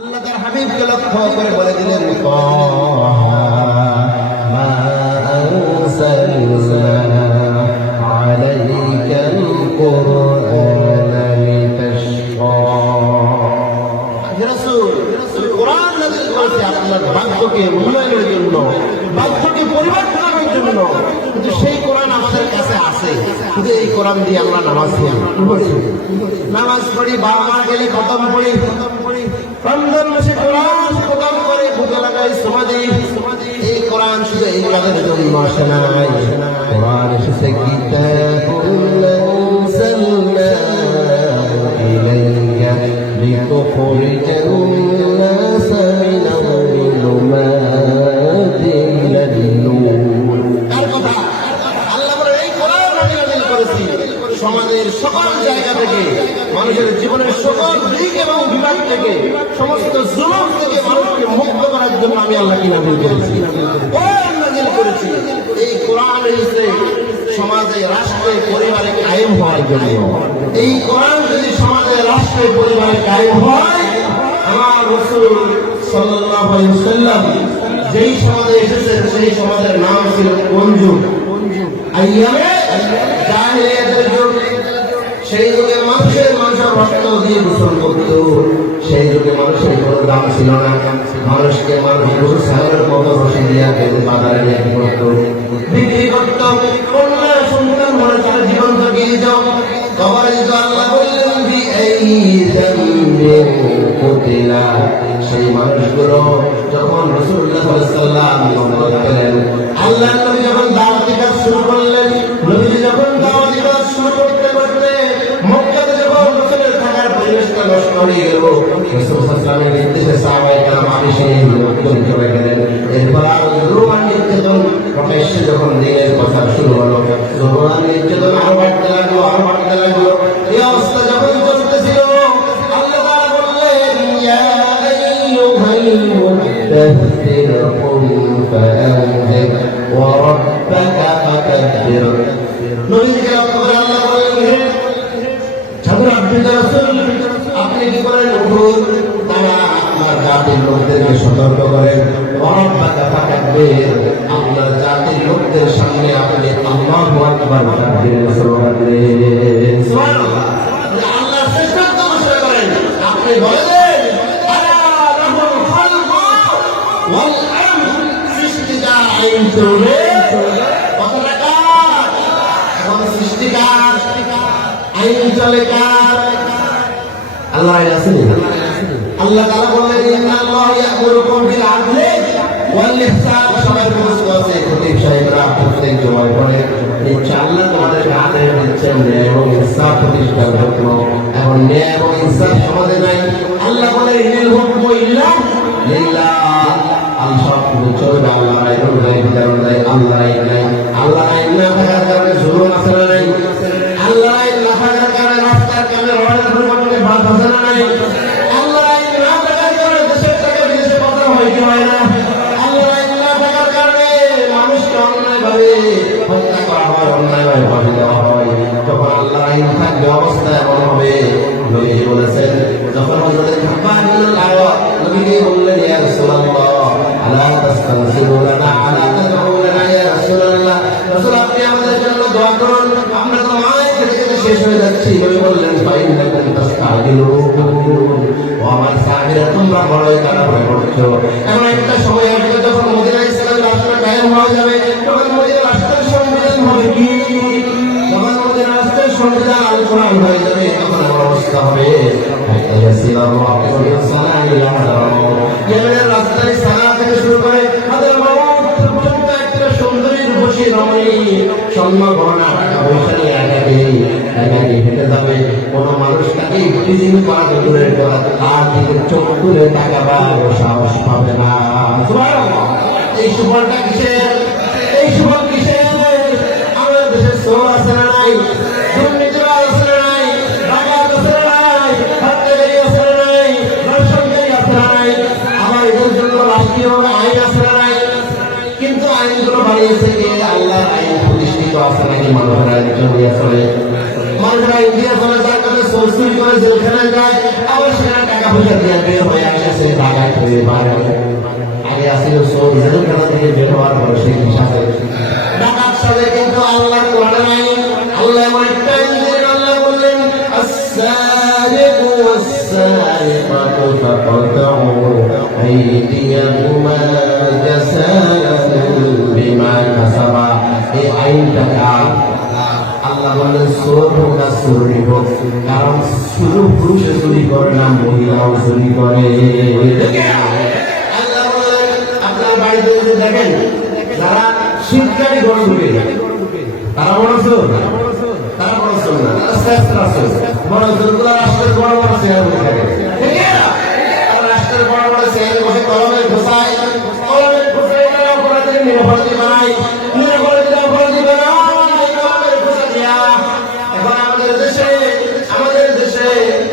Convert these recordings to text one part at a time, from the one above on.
আল্লাহ তার হাবিবকে লক্ষ্য করে বলে দিলেন, মা আনসালনা আলাইকাল কুরআনা লিতাশকা। হে রাসূল, কোরআন নাযিল করেছে আপনার ভাগ্যকে উন্নয়নের জন্য, ভাগ্যকে পরিবর্তনের জন্য। কিন্তু সেই কোরআন আমাদের কাছে আছে, শুধু এই কোরআন দিয়ে আমরা নামাজ পড়ি, নামাজ পড়ি, বাবা মা গেলে খতম পড়ি, রমজান মাসে কোরআন খতম করে বুকে লাগাই সমাধি। এই কোরআন শুধু এই কাজের জন্য আসে নাই, কোরআন এসেছে কিতাবুল আনসালনাহু ইলাইকা লিতুখরিজান নাসা মিনাল যুলুমাতি ইলান নূর। কার কথা? আল্লাহ বলেন এই কোরআন আমি নাযিল করেছি সমাজের সকল জায়গা থেকে, মানুষের জীবনের সকল দিক এবং বিভাগ থেকে, সমস্ত জুলুম থেকে মানুষকে মুক্ত করার জন্য আমি আল্লাহকে নাযিল করেছি, কোরআন নাযিল করেছি। এই কোরআন এসেছে সমাজে, রাষ্ট্রে, পরিবারে কায়েম হওয়ার জন্য। এই কোরআন যদি সমাজে, রাষ্ট্রে, পরিবারে কায়েম হয়, আমার রাসূল সাল্লাল্লাহু আলাইহি ওয়াসাল্লাম যেই সমাজে এসেছেন সেই সমাজের নাম ছিল কোন যুগ? আইয়ামে জাহিলিয়াতের যুগ। সেই যুগে মানুষের রক্ত দিয়ে গোসল করত, সেই যুগে মানুষের কোনো দাম ছিল না। মানুষকে মানুষ সাহেবের মতো বসে দিয়ে বাজারে নিয়ে করত, বিক্রি করত, কন্যা সন্তান মনে করে জীবন থাকিয়ে দিত, কবরে দিত। আল্লাহ বললেন সেই মানুষগুলো যখন রাসূলুল্লাহ সাল্লাল্লাহু আলাইহি ওয়াসাল্লাম পেলেন, আল্লাহ নবী যখন দাওয়াতি কাজ শুরু করলেন, নবীজি যখন দাওয়াতি কাজ শুরু করতে করতে মক্কাতে যখন রাসূলের থাকার পরিবেশটা নষ্ট হয়ে গেল, রাসূল সাল্লাল্লাহু আলাইহি ওয়াসাল্লামের নির্দেশে সাহাবায়ে কেরাম আবিষ্কার করে গেলেন। এরপর আর জুলুম নির্যাতন প্রকাশ্যে যখন দিনের কথা শুরু হলো, জুলুম নির্যাতন আরো বাড়তে লাগলো, আরো বাড়তে লাগলো। এই অবস্থা যখন চলতেছিল, আল্লাহ তাআলা বললেন, ইয়া আইয়ুহাল মুদাথথির কুম ফাআনজির ওয়া রাব্বাকা ফাকাব্বির। নবীকে লক্ষ্য করে আল্লাহ বললেন, ছাত্র আপনি রাসূল, আপনি কি করেন? উঠুন, তারা আপনার জাতির লোকদেরকে সতর্ক করেন, ওয়া রাব্বাকা ফাকাব্বির, আপনার জাতির লোকদের সামনে আপনি আল্লাহু আকবার তাকবীর সুবহান সুবহানাল্লাহ, আল্লাহর শ্রেষ্ঠত্ব ঘোষণা করেন। আপনি বলেন, আলা লাহুল খালকু ওয়াল আমর, সৃষ্টিটা আইন চলবে, কথাটা কার? এখন সৃষ্টিকার, আইন চলে কার? আল্লাহ আছেন। আল্লাহ তাআলা বললেন, ইন্নাল্লাহ ইয়া'মুরুকুম বিল আদলি ওয়াল ইহসান। সবাই বুঝতে আছে, খতিব সাহেবরা প্রত্যেক জমায় বলে, ইনশাআল্লাহ তোমাদের আদেশ দিচ্ছেন ন্যায় এবং ইনসাফ প্রতিষ্ঠার জন্য। এখন ন্যায় এবং ইনসাফ সমাজে নাই। আল্লাহ বলে, ইনিল হুকমু ইল্লা লিল্লাহ, আল্লাহ সব কিছু চলবে আল্লাহর আইন অনুযায়ী, বিধান অনুযায়ী। আল্লাহর আইন নাই, আল্লাহর আইন না থাকার কারণে জুলুম আছে না নাই? আল্লাহর আইন না থাকার কারণে রাস্তার কামে রোডের পরিবর্তনে বাদ আছে না নাই? আল্লাহর আইন না থাকার কারণে দেশের টাকা বিদেশে পাচার হয় কি হয় না? আল্লাহর আইন না থাকার কারণে মানুষকে অন্যায়ভাবে হত্যা করা হয়, অন্যায়ভাবে ফাঁসি দেওয়া হয়। যখন আল্লাহর আইন থাকবে অবস্থা এমন হবে, নবীজি বলেছেন, যখন হযরত খাব্বাব ইবনে আল-আরাত নবীকে বললেন, ইয়া রাসূলুল্লাহ আলা তাস্তাগফিরুনা আলা তাদউনা ইয়া রাসূলুল্লাহ, রাসূল আপনি আমাদের জন্য দোয়া করুন, আমরা তো মায়ের থেকে শেষ হয়ে যাচ্ছি। নবী বললেন, ফাইন্নাকুম তাস্তাগফিরুন, ও আমার সাহাবীরা তোমরা বড়ই তাড়াহুড়ো করছো। এমন একটা সময় আসবে যখন মদিনা ইসলামের রাষ্ট্র কায়েম হয়ে যাবে, তখন মদিনা রাষ্ট্রের সংবিধান হবে কি? যখন মদিনা রাষ্ট্রের সংবিধান আলোচনা হয়ে যাবে, তখন অবস্থা হবে ইয়েমেনের রাজধানী সানা থেকে শুরু করে হায়দ্রাবাদ পর্যন্ত একটা সুন্দরী রূপসী রমণী স্বর্ণ গহনা টাকা পয়সা নিয়ে একাকি হেঁটে যাবে। কোন মানুষ তাকে ইফতিজিং করা দূরের কথা, তার দিকে চোখ তুলে তাকাবার সাহস পাবে না। এই সুফলটা কিসের? এই সুফল কিসের? আমাদের দেশের সোল আছে না নাই? দুর্নীতিরা আছে না নাই? ডাকাত আছে না নাই? হত্যাকারী আছে না নাই? ধর্ষণকারী আছে না নাই? আমার এদের জন্য রাষ্ট্রীয় আইন আছে না নাই? কিন্তু আইনগুলো বানিয়েছে কে? আল্লাহর আইন প্রতিষ্ঠিত আছে নাকি মানুষের আইন চলিয়ে চলে? মানুষেরা ইন্ডিয়া চলে যায়, তাদের সোর্সিং করে যেখানে যায়, আবার সেখানে টাকা পয়সা দিয়ে বের হয়ে আসে। বাড়ে আগে আসিল সৌদি জেলখানা থেকে বের হওয়ার পর সেই হিসাবে ডাকাত সাথে কিন্তু আল্লাহ কোরআনে নাই। আল্লাহ এমন একটা ইঞ্জিন আল্লাহ বললেন السارق والسارقة فاقطعوا أيديهما جزاء بما كسبا এই আইনটা আল্লাহ বললেন চোর হোক আর চোরই হোক, কারণ শুধু পুরুষে চুরি করে না, মহিলাও চুরি করে। আল্লাহ বললেন আপনার বাড়িতে যদি দেখেন যারা শীতকালী গরু ঢুকে তারা বড় চোর, তারা বড় চোর না, তারা শ্রেষ্ঠ চোর। বড় চোরগুলো রাষ্ট্রের বড় বড় চেয়ার বসে থাকে, তারা রাষ্ট্রের বড় বড় চেয়ার বসে কলমের ঘোষায়, কলমের ঘোষায় তারা অপরাধের নিরপরাধী বানায়, নিরপরাধীরা অপরাধী বানায়।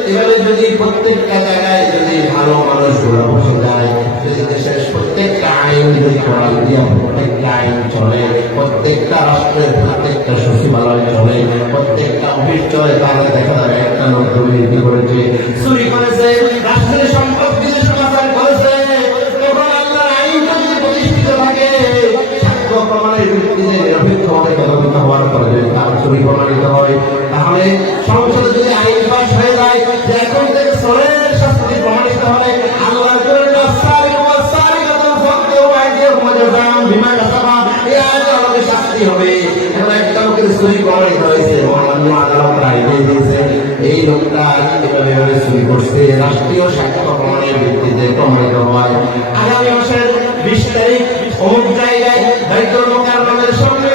এভাবে যদি প্রত্যেকটা জায়গায় যদি ভালো মানুষগুলো বসে যায়, যদি দেশের প্রত্যেকটা আইন যদি করা দিয়া প্রত্যেকটা আইন চলে, প্রত্যেকটা রাষ্ট্রের প্রত্যেকটা সচিবালয় চলে, প্রত্যেকটা অফিস চলে, তাহলে দেখা যাবে একটা লোক দুর্নীতি করেছে, চুরি করেছে, রাষ্ট্রের সম্পদ বিদেশ পাচার করেছে, তখন আল্লাহর আইনটা যদি প্রতিষ্ঠিত থাকে, সাক্ষ্য প্রমাণের ভিত্তিতে নিরপেক্ষভাবে তদন্ত হওয়ার পরে যদি তার চুরি প্রমাণিত হয়, তাহলে সংসদে যদি আইন পাস হয়ে যায় যে এখন থেকে চোরের শাস্তি প্রমাণিত হয়, আল্লাহর কোরআনে বিমা কাসাবা এই আয়াতে আমাদের শাস্তি হবে। এখন একটা লোকের চুরি প্রমাণিত হয়েছে, অন্যান্য আদালত রায় দিয়েছে এই লোকটা এভাবে চুরি করছে, রাষ্ট্রীয় সাক্ষ্য প্রমাণের ভিত্তিতে প্রমাণিত হয়। আগামী মাসের 20 তারিখ অমুক জায়গায় বাইতুল মুকাররমের সামনে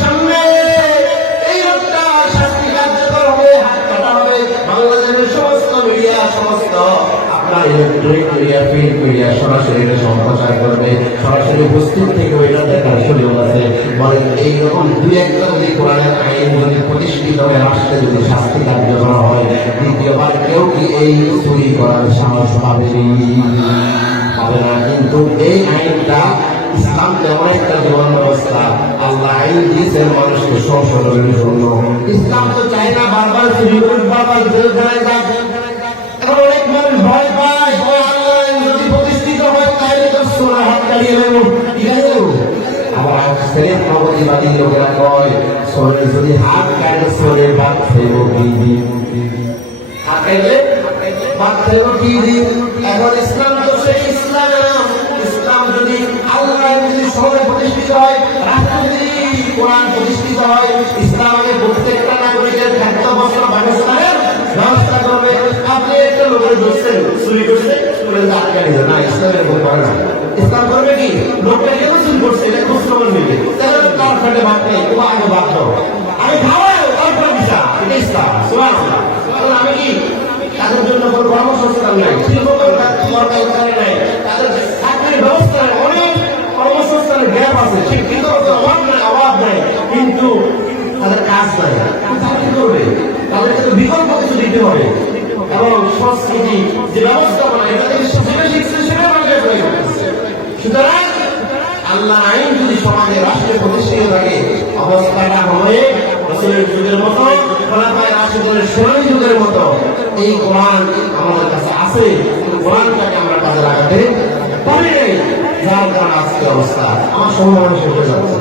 সামনে এই লোকটা শাস্তি কার্যকর হবে, হাত কাটা হবে। বাংলাদেশের সমস্ত মিডিয়া, সমস্ত আপনার ইলেকট্রনিক মিডিয়া, প্রিন্ট মিডিয়া সরাসরি সম্প্রচার করবে, সরাসরি উপস্থিত থেকে ওইটা দেখার সুযোগ আছে। বলেন এইরকম দুই একটা যদি কোরআনের আইন যদি প্রতিষ্ঠিত হয়ে রাষ্ট্রে যদি শাস্তি কার্যকর হয়, দ্বিতীয়বার কেউ কি এই চুরি করার সাহস পাবেনি? পাবে না। কিন্তু এই আইনটা ইসলাম তেমন একটা জীবন ব্যবস্থা, আল্লাহ আইন দিয়েছেন মানুষকে সংশোধনের জন্য। ইসলাম তো চায় না বারবার চুরি করুক, বারবার জেলখানায় যাক। এখন অনেক মানুষ ভয় পায়, আল্লাহ যদি প্রতিষ্ঠিত হয় তাহলে তো সোনা হাত কাটিয়ে নেব, আবার শ্রেণীর প্রগতিবাদী লোকেরা কয় সোনের যদি হাত কাটে সোনের ভাত খাইব কি দিন, হাত কাটলে ভাত খাইব কি দিন। এখন ইসলাম তো সেই ইসলাম, ইসলাম যদি আল্লাহ যদি সময় প্রতিষ্ঠিত হয়, রাষ্ট্র যদি কোরআন প্রতিষ্ঠিত হয়, ইসলামকে প্রত্যেকটা নাগরিকের খাদ্য বস্ত্র বাসস্থানের ব্যবস্থা করবে। আপনি একটা লোকের ধরছেন চুরি করছে, আটকানি না, ইসলামের উপর করে না। ইসলাম করবে কি লোকটা কেউ চুরি করছে এটা খোঁজ খবর নেবে, তাহলে তার ফেটে ভাত নেই, ও আগে ভাত দাও, আমি খাওয়াই তারপরে বিষা, এটা ইসলাম। আমি কি তাদের জন্য কোনো কর্মসংস্থান নাই, শিল্প সরকার নাই, তাদের চাকরির ব্যবস্থা নেই, অনেক কর্মসংস্থানের গ্যাপ আছে, শিক্ষিত অভাব নাই, কিন্তু তাদের কাজ নাই, তারা কি করবে? তাদেরকে তো বিকল্প কিছু দিতে হবে। এবং সংস্কৃতি যে ব্যবস্থাপনা এটা থেকে শিখছে সেটা সুতরাং আল্লাহ আইন যদি সমাজে রাষ্ট্রে প্রতিষ্ঠিত থাকে, অবস্থাটা হবে রাসূলের যুগের মতো, খোলাফায়ে রাশিদুনের সোনালী যুগের মতো। এই কোরআন আমাদের কাছে আছে, কোরআনটাকে আমরা কাজে লাগাতে পারি নাই, যার কারণে আজকে অবস্থা। আমার সম্ভাবনা শেষ হয়ে যাচ্ছে,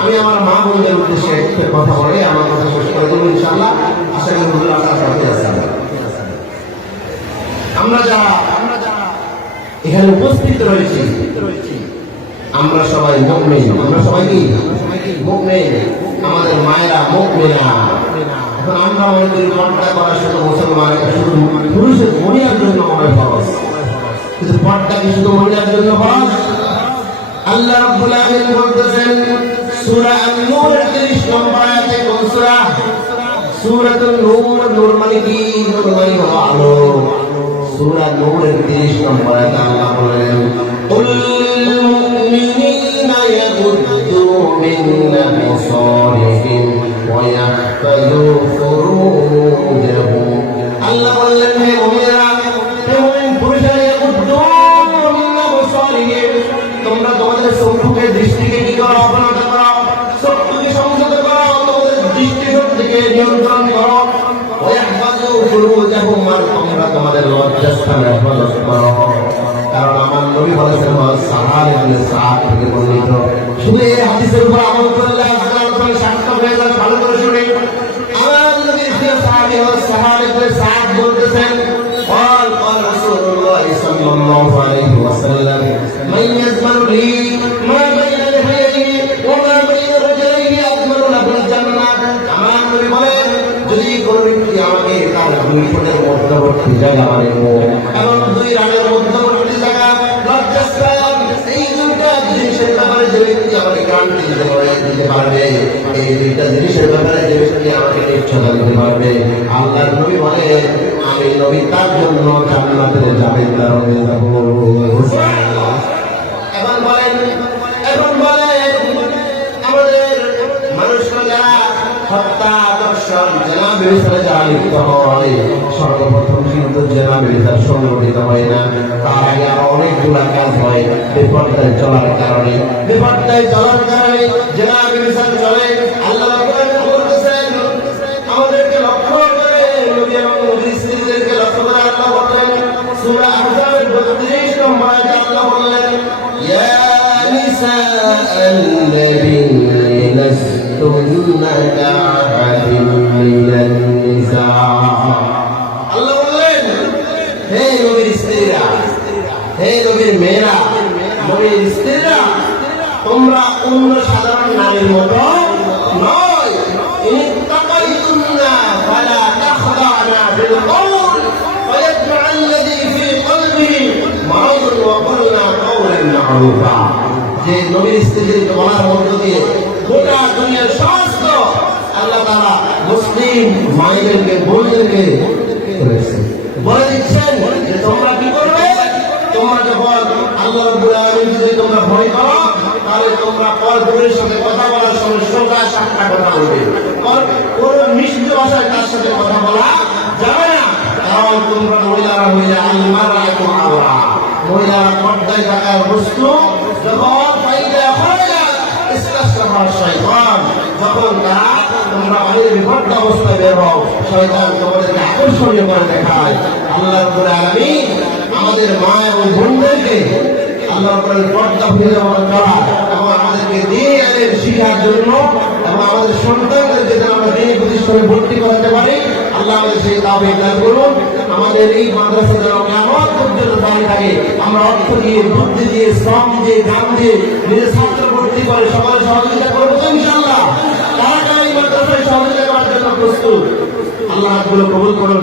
আমি আমার মা বোনদের উদ্দেশ্যে কথা বলে আমার কথা শেষ করে দেবো ইনশাআল্লাহ। আশা করি হুজুর আপনার সাথে আছেন। আমরা যারা এখানে উপস্থিত রয়েছি আমরা সবাই মুমিন, আমরা সবাই কি মুমিন, আমাদের মায়েরা মুমিনা। এখন আমরা মনে করি পর্দা করা শুধু মুসলমান, শুধু পুরুষের মহিলার জন্য মনে ফরজ, কিন্তু পর্দা কি শুধু মহিলার জন্য ফরজ? আল্লাহ রাব্বুল আলামিন বলতেছেন সূরা আন-নূরের 30 নম্বর আয়াতে, কোন সূরা? সূরাতুন নূর। নূর মানে কি? নূর মানে হলো আলো। সূরা নূরের 30 নম্বর আয়াতে আল্লাহ বলেন কুল মুমিনিনা ইয়াগুদ্দু মিন আবসারিহিম ওয়া ইয়াহফাযু ফুরুজাহুম। আল্লাহ বললেন হে মুমিনরা, হে মুমিন পুরুষেরা, ইয়াগুদ্দু মিন আবসারিহিম, তোমরা তোমাদের চক্ষুকে দৃষ্টিকে কি করো? অবনত করো, চক্ষুকে সংযত করো, তোমাদের দৃষ্টিশক্তিকে নিয়ন্ত্রণ করো। ওয়া ইয়াহফাযু ফুরুজাহুম, আর তোমরা তোমাদের লজ্জাস্থান হেফাজত করো। নবী বলেছেন সাহাল ইবনে সাদ থেকে বর্ণিত। শুধু এই হাদিসের উপর আমল করলে আল্লাহর সার্থক হয়ে যাবে। ভালো করে শুনে আমার নবীর প্রিয় সাহাবী সাহাল ইবনে সাদ বলতেছেন قال قال رسول الله صلى الله عليه وسلم من يزمن لي ما بين لحييه وما بين رجليه أضمن له الجنة। আমার নবী বলেন যদি কোনো ব্যক্তি আমাকে তার দুই ঠোঁটের মধ্যবর্তী জায়গা এবং দুই রানের মধ্যবর্তী জায়গা লজ্জাস্থান এই দুইটা জিনিসের ব্যাপারে যে ব্যক্তি আমাকে গ্যারান্টি দিতে পারবে, এই দুইটা জিনিসের ব্যাপারে যে ব্যক্তি আমাকে নিশ্চয়তা দিতে পারবে, আল্লাহর নবী বলেন আমি নবী তার জন্য জান্নাতে জামিনদার হয়ে যাব। এখন বলেন আমাদের মানুষরা যারা হত্যা দর্শন জেনা ব্যবস্থায় যারা লিপ্ত হয়, সর্বপ্রথম কিন্তু জেনা ব্যবস্থা সংগঠিত হয় না, তার আগে আরো অনেকগুলা কাজ হয় বেপরদায় চলার কারণে জেনা ব্যবস্থা চলে। আল্লাহ বলতেছেন আমাদেরকে লক্ষ্য করে নবী এবং নবীর স্ত্রীদেরকে লক্ষ্য করে আল্লাহ বলেন সূরা আহজাবের 32 নম্বর আয়াতে আল্লাহ বললেন ইয়া নিসাআন নবী লাস্তুন্না কাআহাদিন মিনান নিসা। আল্লাহ বললেন হে নবীর স্ত্রীরা, হে নবীর মেয়েরা, নবীর স্ত্রীরা তোমরা অন্য সাধারণ নারীর মতো নয়। فلا تخضعن بالقول فيطمع الذي في قلبه مرض وقلنا قولا معروفا। যে নবীর স্ত্রীদের বলার মধ্য দিয়ে গোটা দুনিয়ার সমস্ত আল্লাহ তাআলা মুসলিম মায়েদেরকে বোনদেরকে বলে দিচ্ছেন যে তোমরা কি করবে, তোমরা যখন আল্লাহ রাব্বুল আলামিন যদি তোমরা ভয় করো তাহলে তোমরা পরপুরুষের সাথে কথা বলার সময় সোজা সাপটা কথা বলবে, কোন মিষ্টি ভাষায় তার সাথে কথা বলা যাবে না। কারণ তোমরা মহিলারা হইলে আলমারাতু আওরা, মহিলারা পর্দায় থাকার বস্তু। যখন পাইলে যখন তারা তোমরা বাইরে বিপদ অবস্থায় বের হও, শয়তান তোমাদেরকে আকর্ষণীয় করে দেখায়। আল্লাহ রাব্বুল আলামিন আমাদের মা এবং বোনদেরকে আল্লাহ পর্দা ফিরে করা এবং আমাদেরকে দ্বীনের শিক্ষার জন্য এবং আমাদের সন্তানদেরকে যেন আমরা দ্বীনি প্রতিষ্ঠানে ভর্তি করতে পারি, আল্লাহ আমাদের সেই তাওফিক দান করুন। আমাদের এই মাদ্রাসা যেন কিয়ামত পর্যন্ত দাঁড়িয়ে থাকে। আমরা অর্থ দিয়ে, বুদ্ধি দিয়ে, শ্রম দিয়ে, গান দিয়ে নিজের ছাত্র ভর্তি করে সকলে সহযোগিতা করবো তো ইনশাআল্লাহ। কারা কারা এই মাদ্রাসায় সহযোগিতা করার জন্য প্রস্তুত? আল্লাহ কবুল করুন।